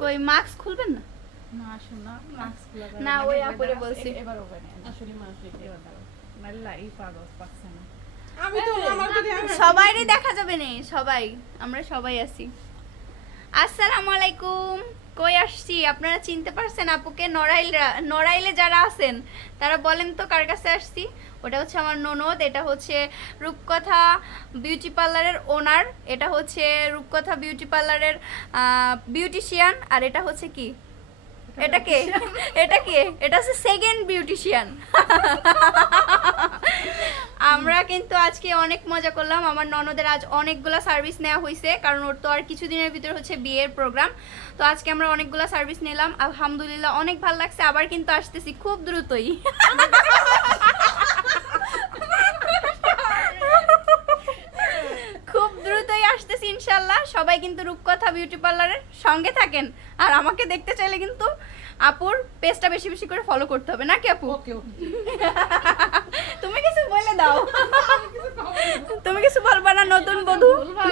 কই মাস্ক খুলবেন না? না শোনা মাস্ক লাগা না ওই আপুরে বলছি। এবার ওখানে আসলে মানুষ নাল্লা এই পাগল পাচ্ছে না। আমি তো আমার যদি সবাইরই দেখা যাবে না, সবাই আমরা সবাই আছি। আসসালামু আলাইকুম। কই আসছি আপনারা চিনতে পারছেন আপুকে? নড়াইলে যারা আছেন তারা বলেন তো কার কাছে আসছি। ওটা হচ্ছে আমার ননদ, এটা হচ্ছে রূপকথা বিউটি পার্লারের ওনার, এটা হচ্ছে রূপকথা বিউটি পার্লারের বিউটিশিয়ান, আর এটা হচ্ছে কি, এটা কে? এটা কে? এটা হচ্ছে সেকেন্ড বিউটিশিয়ান। আমরা কিন্তু আজকে অনেক মজা করলাম। আমার ননদের আজ অনেকগুলা সার্ভিস নেওয়া হয়েছে, কারণ ওর তো আর কিছুদিনের ভিতরে হচ্ছে বিয়ের প্রোগ্রাম। তো আজকে আমরা অনেকগুলা সার্ভিস নিলাম, আলহামদুলিল্লাহ অনেক ভালো লাগছে। আবার কিন্তু আসতেছি খুব দ্রুতই। খুব দ্রুতই আসতেছি ইনশাল্লাহ। সবাই কিন্তু রূপকথা বিউটি পার্লারের সঙ্গে থাকেন, আর আমাকে দেখতে চাইলে কিন্তু আপুর পেজটা বেশি বেশি করে ফলো করতে হবে, নাকি আপু? ওকে ওকে তুমি কিছু বলে দাও। তুমি কিছু বলবা না নতুন বধূ? ভুলভাল